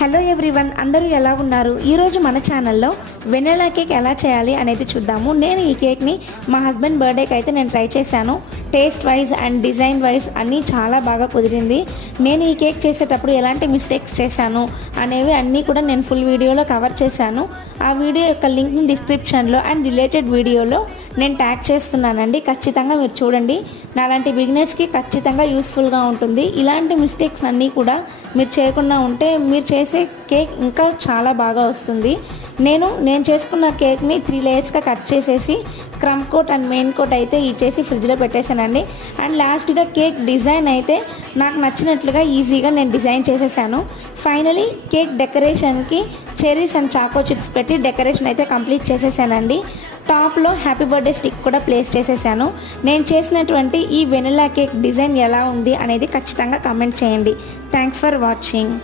Hello everyone, అందరూ ఎలా ఉన్నారు? ఈరోజు మన ఛానల్లో వెనిలా కేక్ ఎలా చేయాలి అనేది చూద్దాము. నేను ఈ కేక్ని మా హస్బెండ్ బర్త్డేకి అయితే నేను ట్రై చేశాను. Taste wise and design wise అన్నీ చాలా బాగా కుదిరింది. నేను ఈ కేక్ చేసేటప్పుడు ఎలాంటి మిస్టేక్స్ చేశాను అనేవి అన్నీ కూడా నేను ఫుల్ వీడియోలో కవర్ చేశాను. ఆ వీడియో యొక్క లింక్ని డిస్క్రిప్షన్లో అండ్ రిలేటెడ్ వీడియోలో నేను ట్యాగ్ చేస్తున్నానండి. ఖచ్చితంగా మీరు చూడండి. నాలాంటి బిగినర్స్కి ఖచ్చితంగా యూస్ఫుల్గా ఉంటుంది. ఇలాంటి మిస్టేక్స్ అన్నీ కూడా మీరు చేయకుండా ఉంటే మీరు చేసే కేక్ ఇంకా చాలా బాగా వస్తుంది. నేను చేసుకున్న కేక్ని 3 లేయర్స్గా కట్ చేసేసి crumb coat and main coat అయితే ఇచ్చేసి ఫ్రిడ్జ్లో పెట్టేశానండి. అండ్ లాస్ట్గా కేక్ డిజైన్ అయితే నాకు నచ్చినట్లుగా ఈజీగా నేను డిజైన్ చేసేసాను. ఫైనలీ కేక్ డెకరేషన్కి చెరీస్ అండ్ చాకో చిప్స్ పెట్టి డెకరేషన్ అయితే కంప్లీట్ చేసేసానండి. టాప్లో హ్యాపీ బర్త్డే స్టిక్ కూడా ప్లేస్ చేసేసాను. నేను చేసినటువంటి ఈ వెనిలా కేక్ డిజైన్ ఎలా ఉంది అనేది ఖచ్చితంగా కామెంట్ చేయండి. Thanks for watching.